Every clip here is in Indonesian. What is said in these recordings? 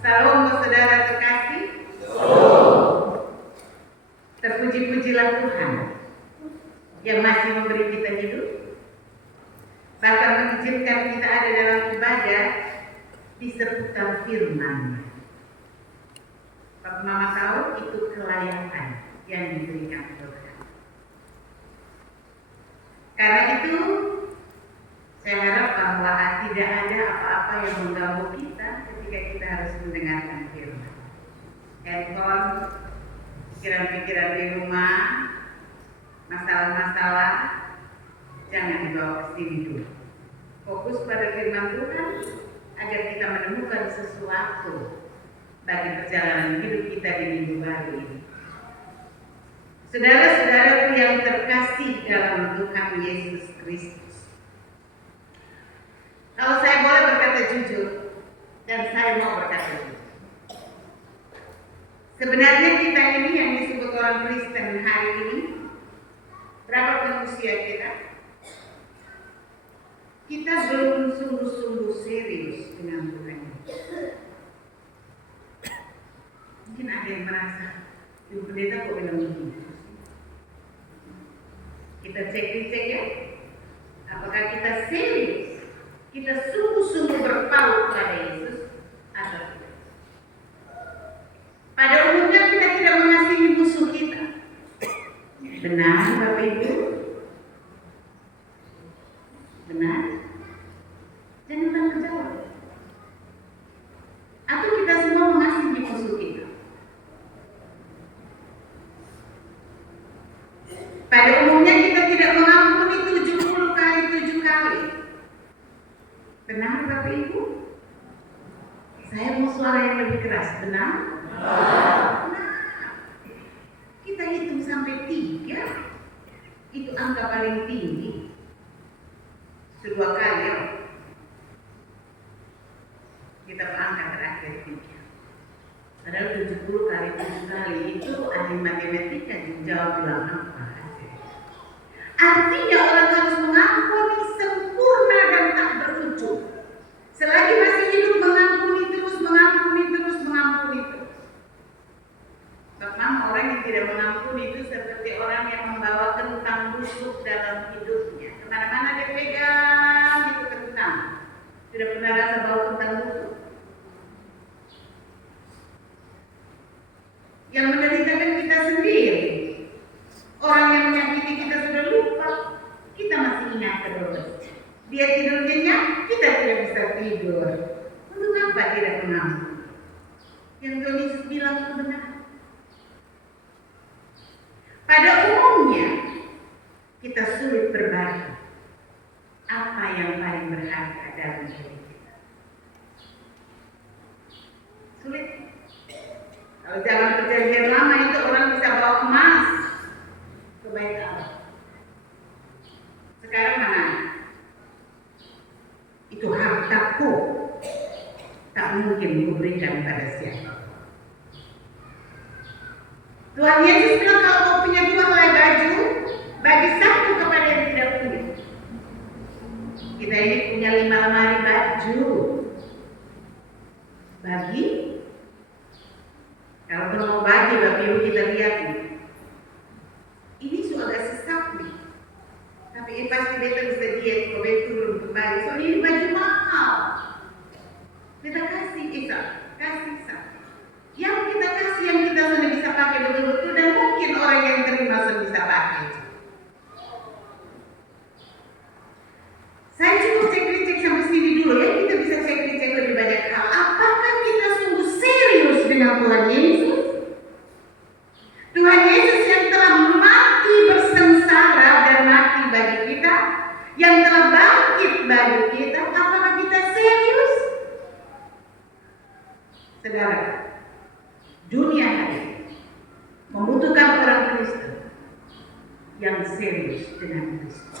Salam saudara terkasih. Terpuji-pujilah Tuhan yang masih memberi kita hidup, bahkan mengizinkan kita ada dalam ibadah disertai firman-Nya. Bapak Mama tahu itu kelayakan yang diberikan Tuhan. Karena itu saya harap bahwa tidak ada apa-apa yang mengganggu kita ketika kita harus mendengarkan firman. Handphone, pikiran-pikiran di rumah, masalah-masalah, jangan dibawa ke sini dulu. Fokus pada firman Tuhan agar kita menemukan sesuatu bagi perjalanan hidup kita di minggu baru ini. Saudara-saudaraku yang terkasih dalam Tuhan Yesus Kristus, kalau saya boleh berkata jujur, dan saya mau berkata jujur, sebenarnya kita ini yang disebut orang Kristen hari ini, berapa usia kita? Kita belum sungguh-sungguh serius dengan Tuhan. Mungkin ada yang merasa, Ibu Pendeta kok bilang begitu? Kita cek ya, apakah kita serius? Kita sungguh-sungguh berpaut pada Yesus atau tidak? Pada umumnya kita tidak mengasihi musuh kita. Benar, Bapak Ibu? Benar? Jangan takut jawab. Atau kita semua mengasihi musuh kita? Pada umumnya kita tidak mengampuni 70 kali 7 kali. Benar Bapak Ibu? Saya mau suara yang lebih keras. Benar? Benar. Kita hitung sampai 3. Itu angka paling tinggi. 2 kali ya. Kita berangkat terakhir 3. Padahal 70 kali 7 kali itu ahli matematika jawab bilang apa? Artinya orang harus mengampuni sempurna dan tak berujung. Selagi masih hidup mengampuni terus. Memang orang yang tidak mengampuni itu seperti orang yang membawa kentang busuk dalam hidupnya. Kemana-mana dia pegang itu kentang. Tidak pernah rasa bau kentang busuk. Yang menderitakan kita sendiri. Orang yang menyakiti kita sudah lupa, kita masih ingat terus. Dia tidur nyenyak, kita tidak bisa tidur. Untuk apa tidak mengampuni? Yang Tuhan Yesus bilang itu benar. Pada umumnya, kita sulit berbagi apa yang paling berharga dalam hidup kita. Sulit. Kalau zaman perjanjian lama itu orang bisa bawa emas ke Bait Allah. Sekarang mana? Itu hartaku, tak mungkin kuberikan pada siapa. Tuhan Yesus bilang kalau kau punya 2 helai baju, bagi 1 kepada yang tidak punya. Kita ini punya 5 lemari baju. Bagi. Kalau mau bagi, Bapak Ibu kita lihat nih. Ini sudah sesak nih. Tapi pasti beta bisa diet, kau turun kembali. Soalnya ini baju mahal. Kita kasih Isa, kasih Isa. Yang kita kasih, yang kita sudah bisa pakai betul-betul, dan mungkin orang yang terima sudah bisa pakai. Saya cukup cek-cek sampai sini dulu ya. Kita bisa cek-cek lebih banyak hal. Apakah kita sungguh serius dengan Tuhan Yesus? Tuhan Yesus yang telah mati bersengsara dan mati bagi kita, yang telah bangkit bagi kita, apakah kita serius? Saudara, dunia hari membutuhkan orang Kristen yang serius dengan Kristus.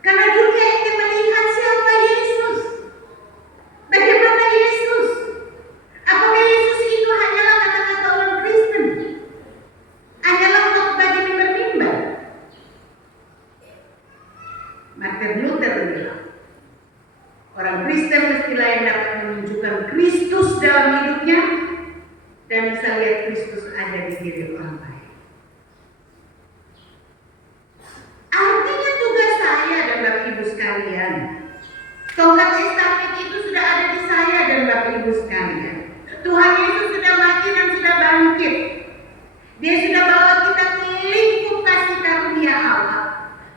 Karena dunia ingin melihat siapa Yesus. Bagaimana Yesus? Apakah Yesus itu hanyalah kata-kata orang Kristen? Hanyalah khotbah di mimbar-mimbar? Martin Luther bilang, orang Kristen Kristen mestilah yang dapat menunjukkan Kristus dalam hidupnya dan bisa lihat Kristus ada di diri orang lain. Artinya tugas saya dan Bapak Ibu sekalian, tongkat estafet itu sudah ada di saya dan Bapak Ibu sekalian. Tuhan Yesus sudah mati dan sudah bangkit. Dia sudah bawa kita ke lingkup kasih karunia Allah.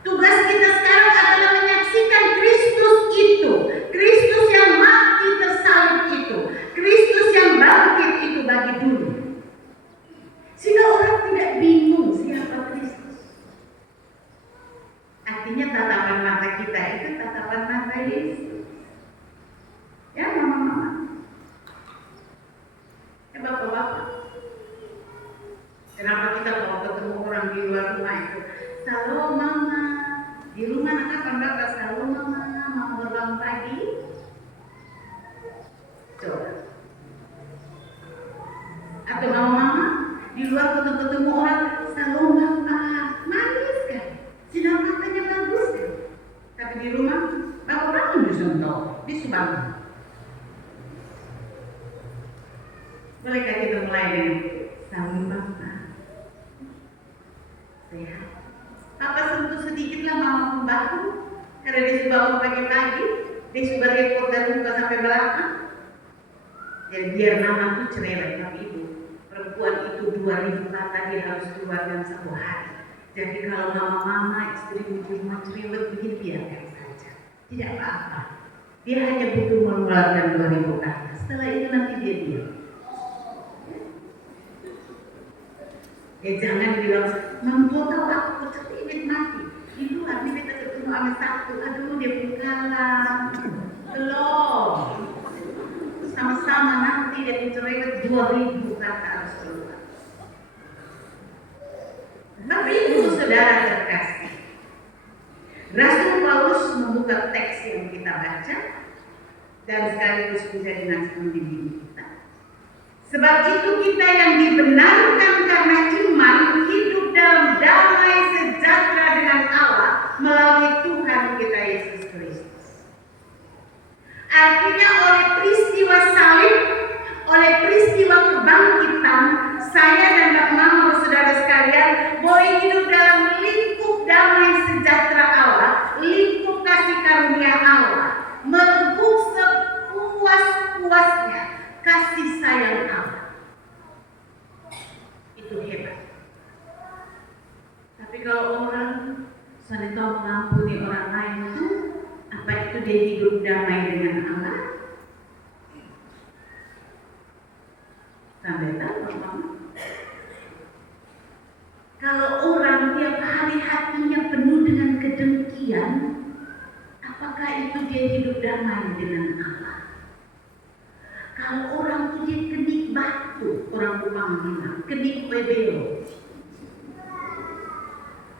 Tugas kita sekarang adalah menyaksikan Kristus itu, Kristus yang mati tersalib itu, Kristus yang bangkit itu bagi dunia. Sehingga orang tidak bingung siapa Kristus. Artinya tatapan mata kita itu tatapan mata Yesus. Ya mama-mama, ya bapak-bapak. Kenapa kita kalau ketemu orang di luar rumah itu selalu mama, di rumah anak kapan bapak selalu mama, mau berbangun pagi? Coba. Atau mama, di luar ketemu orang selalu mama, manis kan? Sinar matanya bagus kan? Tapi di rumah bapak bangun di Sonto, di Subang. Bolehkah kita mulai dengan salam bapak? Sehat. Papa sentuh sedikitlah mama membantu karena dia bangun pagi-pagi, dia sudah repot dari muka sampai belakang. Jadi biar mama tuh cerewet, tapi ibu perempuan itu 2000 kata dia harus keluar dalam 1 hari. Jadi kalau mama-mama istri di rumah cerewet begini biarkan saja, tidak apa-apa. Dia hanya butuh mengeluarkan 2000 kata. Setelah itu nanti dia diam. Ya jangan bilang, mampu tahu aku cerewet mati. Itu hari kita ketemu sama satu, aduh dia pun kalah. Belum. Sama-sama nanti dia pun cerewet 2000 kata harus keluar. Bapak Ibu saudara terkasih, Rasul Paulus membuka teks yang kita baca dan sekaligus menjadi nasihat membimbing kita. Sebab itu kita yang dibenarkan karena iman hidup dalam damai sejahtera dengan Allah melalui Tuhan kita Yesus Kristus. Artinya oleh peristiwa salib, oleh peristiwa kebangkitan, saya dan mama saudara sekalian boleh hidup dalam lingkup damai sejahtera Allah, lingkup kasih karunia Allah, melengkup sepuas-puasnya kasih sayang Allah. Itu hebat. Tapi kalau orang saling tahu mengampuni orang lain itu, apa itu dia hidup damai dengan Allah? Sampai tahu mama. Kalau orang tiap hari hatinya penuh dengan kedengkian, apakah itu dia hidup damai dengan Allah? Kalau orang itu dia kenik batu, orang Kupang bilang, kenik bebelo.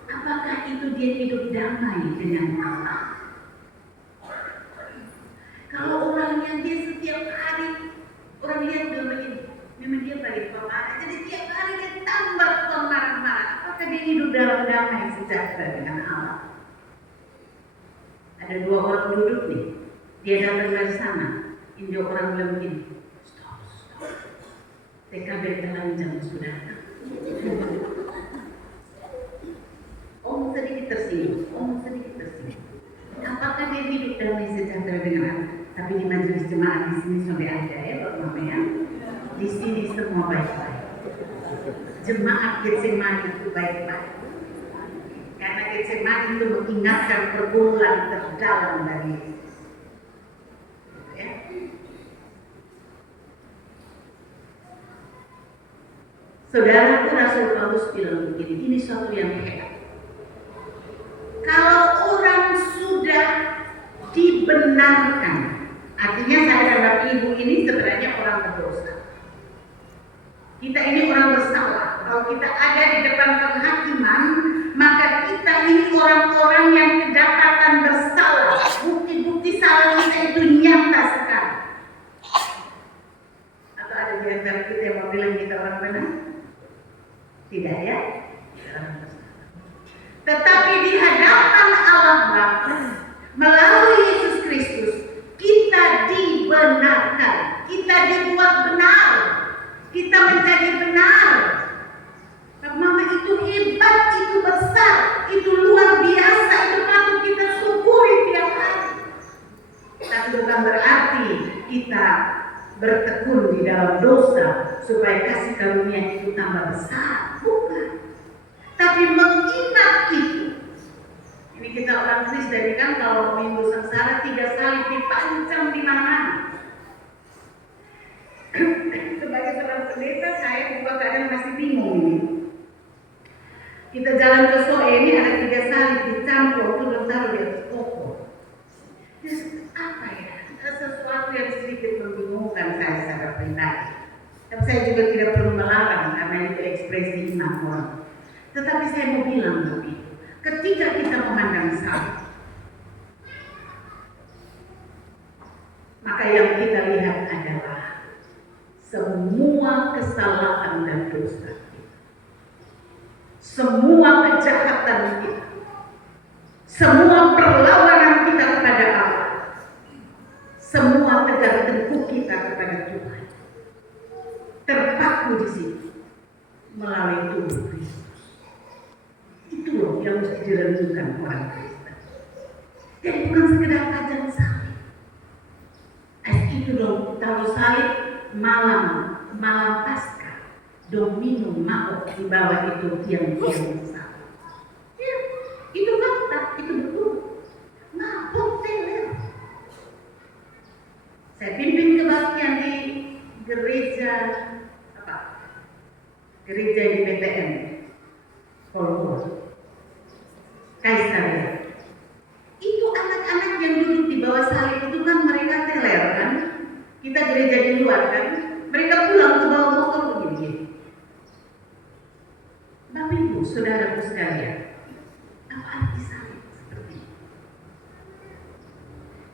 Apakah itu dia hidup damai dengan Allah? Kalau orang yang dia setiap hari, orang lihat dia begini, memang dia paling pemarah, jadi tiap hari dia tambah marah-marah. Apakah dia hidup dalam damai sejahtera dengan Allah? Ada 2 orang duduk nih, dia datang dari sana. Ini orang bilang begini, stop. TKB telanjang sudah. Sedikit tersinggung. Apakah dia hidup damai sejahtera dengan Allah? Tapi di majelis jemaat di sini sampai ada ya Bapak Mama ya. Di sini semua baik-baik. Jemaat Getsemani itu baik-baik. Karena Getsemani itu mengingatkan pergumulan terdalam dari Yesus. Ya. Saudaraku Rasul Paulus bilang begini, ini suatu yang hebat. Kalau orang sudah dibenarkan, artinya saya dan Bapak Ibu ini sebenarnya orang berdosa. Kita ini orang bersalah. Kalau kita ada di depan penghakiman, maka kita ini orang-orang yang kedapatan bersalah. Bukti-bukti salah kita itu nyata sekali. Atau ada di antara kita yang mau bilang kita orang benar? Tidak ya? Tetapi di hadapan Allah Bapa melalui Yesus Kristus kita dibenarkan, kita dibuat benar, kita menjadi benar. Mama, itu hebat, itu besar, itu luar biasa, itu patut kita syukuri tiap hari. Tapi bukan berarti kita bertekun di dalam dosa supaya kasih karunia itu tambah besar, bukan. Tapi mengingat itu. Ini kita orang Kristen kan, kalau minggu sengsara 3 salib dipancang di mana-mana. Sebagai seorang pendeta, saya juga kadang masih bingung ini. Kita jalan ke Soe ini ada 3 salib dicampur, itu taruh di atas pokok. Terus apa ya? Ada sesuatu yang sedikit membingungkan saya secara pribadi. Dan saya juga tidak perlu melarang karena itu ekspresi iman orang. Tetapi saya mau bilang lebih, ketika kita memandang salib, maka yang kita lihat adalah semua kesalahan dan dosa kita, semua kejahatan kita, semua perlawanan kita kepada Allah, semua tegar tengkuk kita kepada Tuhan, terpaku di situ melalui tubuh Kristus. Itu loh yang mesti direnungkan orang Kristen. Jadi bukan sekedar pajang salib. Itu dong, tahu salib malam Paskah, dong minum mabuk di bawah itu tiang-tiang salib. Ya, itu fakta, itu betul. Mabuk teler. Saya pimpin kebaktian di gereja gereja di BTN, Kolkor, Kaisaria. Itu anak-anak yang duduk di bawah salib itu kan mereka teler kan? Kita gereja di luar kan? Mereka pulang ke bawah motor begini. Bapak Ibu, saudaraku sekalian, apa arti salib seperti ini?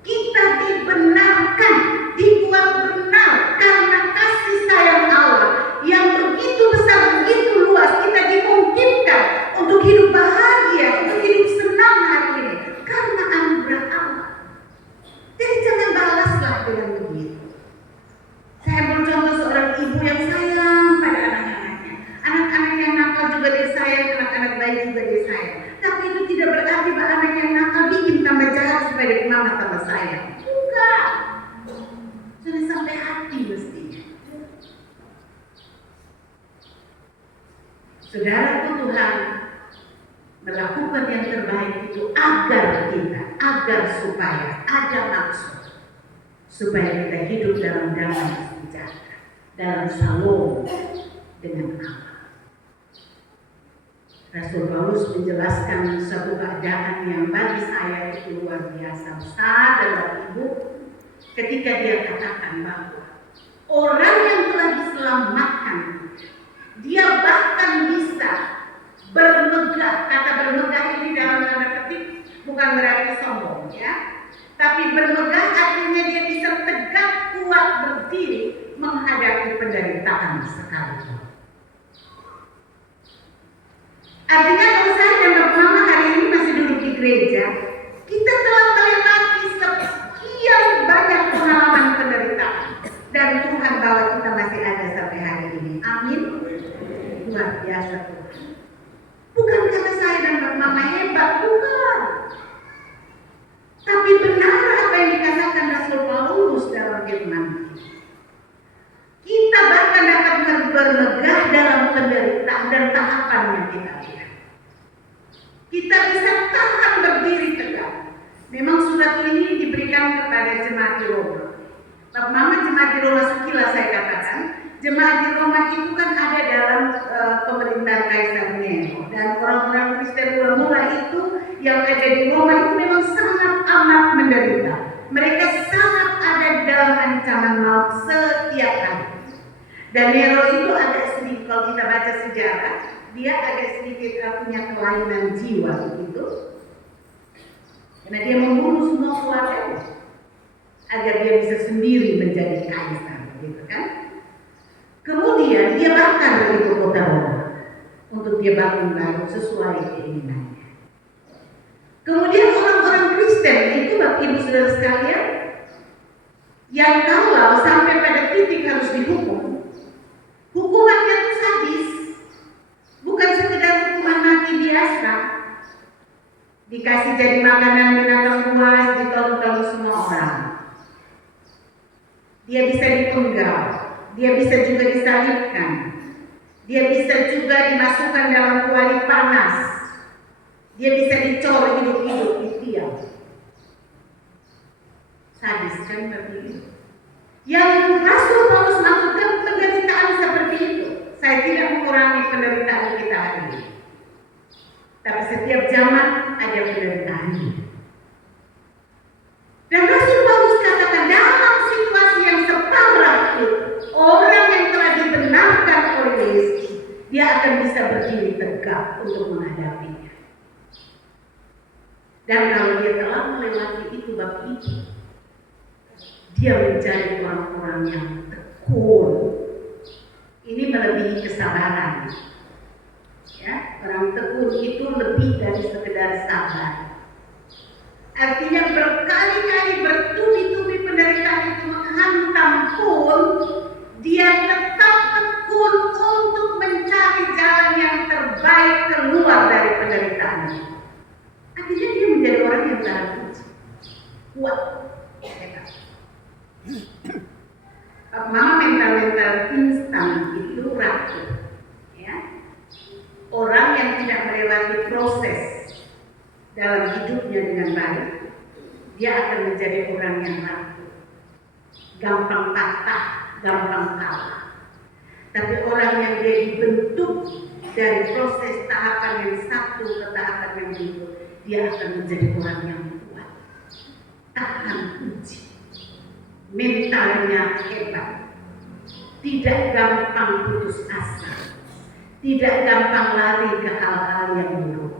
Kita dibenarkan, dibuat benar karena kasih sayang Allah yang begitu besar, begitu luas. Kita dimungkinkan untuk hidup bahagia, untuk hidup senang hari ini karena anugerah Allah. Jadi jangan balaslah dengan begitu. Saya ambil contoh seorang ibu yang sayang pada anak-anaknya. Anak-anak yang nakal juga disayang, anak-anak baik juga disayang. Tapi itu tidak berarti bahwa anak yang nakal bikin tambah jahat supaya mama tambah sayang. Bukan. Sudah sampai hati mestinya. Saudaraku, Tuhan melakukan yang terbaik itu agar supaya ada maksud, supaya kita hidup dalam damai sejahtera, dalam shalom dengan Allah. Rasul Paulus menjelaskan suatu keadaan yang bagi saya itu luar biasa besar dan Bapak Ibu, ketika dia katakan bahwa orang yang telah diselamatkan, dia bahkan bisa bermegah. Kata bermegah ini dalam tanda petik bukan berarti sombong ya, tapi bermegah artinya dia bisa tegak kuat berdiri menghadapi penderitaan sekalipun. Artinya kalau saya dan Bapak Mama hari ini masih duduk di gereja, kita telah melewati sekian banyak pengalaman penderitaan dan Tuhan bawa kita masih ada sampai hari ini. Amin. Luar biasa Tuhan. Bukan karena saya dan Bapak Mama hebat, bukan. Tapi benar apa yang dikatakan Rasul Paulus dalam firman. Kita bahkan dapat bermegah dalam penderitaan dan tahapan yang kita lihat. Kita bisa tahan berdiri tegak. Memang surat ini diberikan kepada jemaat di Roma. Bapak Mama, jemaat di Roma sekilas saya katakan, jemaat di Roma itu kan ada dalam pemerintahan Kaisar Nero, dan orang-orang Kristen mula-mula itu yang ada di Roma itu memang sangat amat menderita. Mereka sangat ada dalam ancaman maut setiap hari. Dan Nero itu agak sedikit, kalau kita baca sejarah, dia agak sedikit punya kelainan jiwa begitu. Karena dia membunuh semua keluarga agar dia bisa sendiri menjadi kaisar, gitu kan? Kemudian dia bakar dari kota Roma untuk dia bangun baru sesuai keinginannya. Kemudian orang-orang Kristen itu, Bapak Ibu Saudara sekalian, Yang kalau sampai pada titik harus dihukum, hukumannya itu sadis, bukan sekedar hukuman mati biasa, dikasih jadi makanan binatang buas, ditonton semua orang. Dia bisa dipenggal, dia bisa juga disalibkan, dia bisa juga dimasukkan dalam kuali panas, dia bisa dicor hidup-hidup di tiang. Sadis kan berarti. Yang Rasul Paulus maksudkan penderitaan seperti itu. Saya tidak mengurangi penderitaan kita hari ini, tapi setiap zaman ada penderitaan. Dan Rasul Paulus katakan dalam situasi yang separah itu, orang yang telah dibenarkan oleh Yesus, dia akan bisa berdiri tegak untuk menghadapinya. Dan kalau dia telah melewati itu bab itu, dia menjadi orang-orang yang tekun. Ini melebihi kesabaran. Ya, orang tekun itu lebih dari sekedar sabar. Artinya berkali-kali bertubi-tubi penderitaan itu menghantam pun, dia tetap tekun untuk mencari jalan yang terbaik keluar dari penderitaan. Artinya dia menjadi orang yang tahan uji, kuat. Mental instan itu rapuh, ya. Orang yang tidak melewati proses dalam hidupnya dengan baik, dia akan menjadi orang yang rapuh, gampang patah, gampang kalah. Tapi orang yang dia dibentuk dari proses tahapan yang satu ke tahapan yang berikut, dia akan menjadi orang yang kuat, tahan uji, mentalnya hebat, tidak gampang putus asa, tidak gampang lari ke hal-hal yang buruk.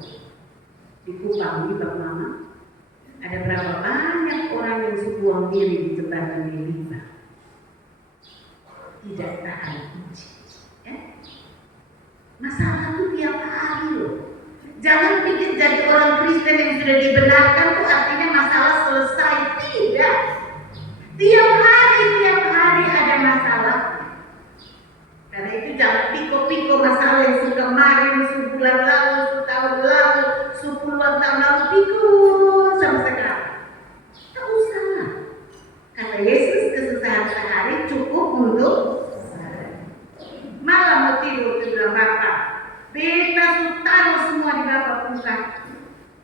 Di Kupang, di Bang Mama, ada berapa banyak orang yang buang diri di jembatan Delima, tidak tahan uji. Ya? Masalah itu tiap hari loh. Jangan pikir jadi orang Kristen yang sudah dibenarkan itu artinya masalah selesai. Tidak. Tiap hari ada masalah. Karena itu jangan piko-piko masalah yang kemarin, sebulan lalu, setahun lalu, 10-an tahun lalu, piko sampai sekarang. Tak usah lah. Kata Yesus, kesusahan sehari cukup untuk malam mau tidur di dalam Bapa. Beta taruh semua di Bapa muka.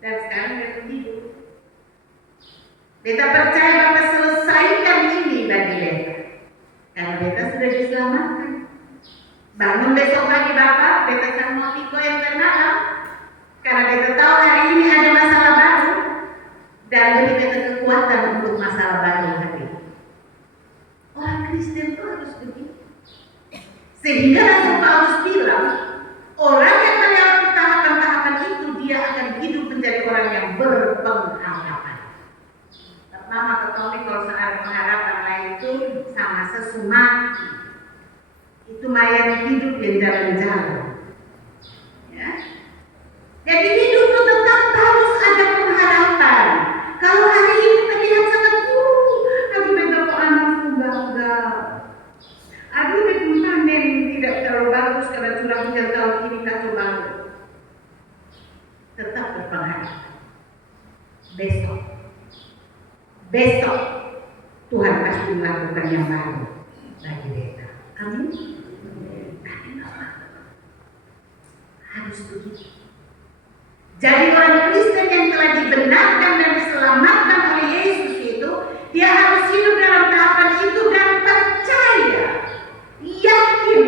Dan sekarang beta tidur. Beta percaya Bapa selesaikan ini bagi beta. Karena beta sudah diselamatkan. Bangun besok pagi Bapak, beta sama Piko yang termalam. Karena beta tahu hari ini ada masalah baru. Dan beri beta kekuatan untuk masalah baru hari ini. Orang Kristen itu harus begitu. Sehingga Rasul Paulus bilang, orang yang melewati tahapan-tahapan itu, dia akan hidup menjadi orang yang berpengharapan. Pertama ketahui kalau searah pengharapan lain itu sama sesumati. Itu mayat hidup yang jalan-jalan. Ya. Jadi hidup itu tetap harus ada pengharapan. Kalau hari ini terlihat sangat aduh beta kok anak gagal. Aduh beta panen tidak terlalu bagus karena curah hujan tahun ini kacau balau. Tetap berpengharapan. Besok Tuhan pasti melakukan yang baru bagi beta. Amin. Harus begitu. Jadi orang Kristen yang telah dibenarkan dan diselamatkan oleh Yesus itu, dia harus hidup dalam tahapan itu dan percaya, yakin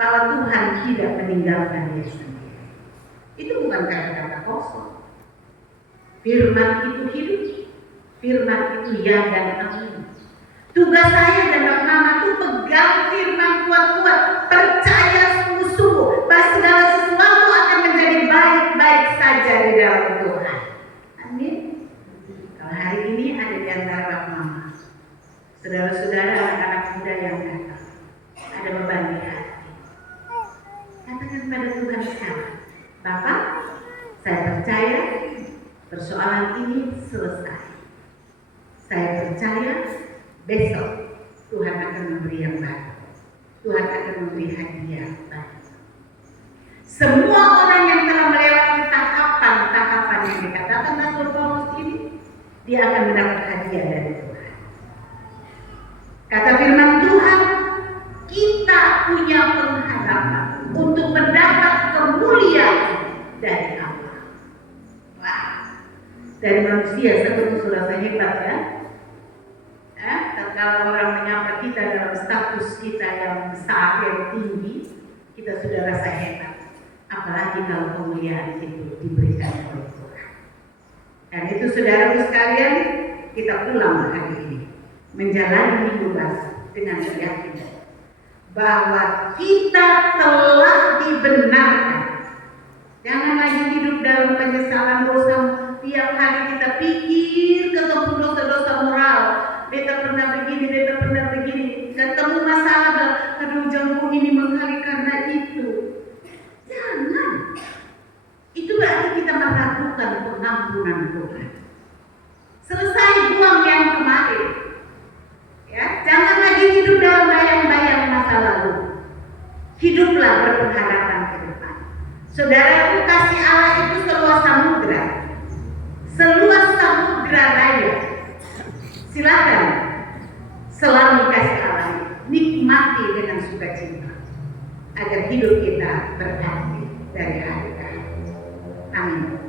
bahwa Tuhan tidak meninggalkan dia sendiri. Itu bukan kata-kata kosong. Firman itu hidup, firman itu ya dan amin. Tugas saya dan Mama itu pegang firman kuat-kuat, percaya sungguh-sungguh bahwa segala sesuatu akan menjadi baik-baik saja di dalam Tuhan. Amin. Kalau hari ini ada di antara Bapak Mama, saudara-saudara anak-anak muda yang datang, ada beban di hati. Katakan pada Tuhan sekarang, Bapak, saya percaya persoalan ini selesai. Saya percaya besok Tuhan akan memberi yang baru. Tuhan akan memberi hadiah baru. Semua orang yang telah melewati tahapan-tahapan yang dikatakan Rasul Paulus ini, dia akan mendapat hadiah dari Tuhan. Kata firman Tuhan, kita punya pengharapan untuk mendapat kemuliaan dari Allah. Wah, dari manusia satu rasa hebat ya. Kalau orang menyapa kita dalam status kita yang besar, yang tinggi, kita sudah rasa hebat. Apalagi kalau kemuliaan itu diberikan oleh Tuhan. Dan itu saudaraku sekalian, kita pulang hari ini menjalani minggu dengan keyakinan bahwa kita telah dibenarkan. Jangan lagi hidup dalam penyesalan dosa. Tiap hari kita pikir ketemu dosa-dosa moral. Beta pernah begini, beta pernah begini. Ketemu masalah, aduh jambu ini menghari karena itu. Jangan. Itu berarti kita melakukan pengampunan Tuhan. Selesai buang yang kemarin. Ya, jangan lagi hidup dalam bayang-bayang masa lalu. Hiduplah berpengharapan ke depan. Saudaraku, kasih Allah itu seluas samudra. Seluas samudra raya. Silakan selami kasih Allah, nikmati dengan sukacita agar hidup kita berarti dari hari ke hari. Amin.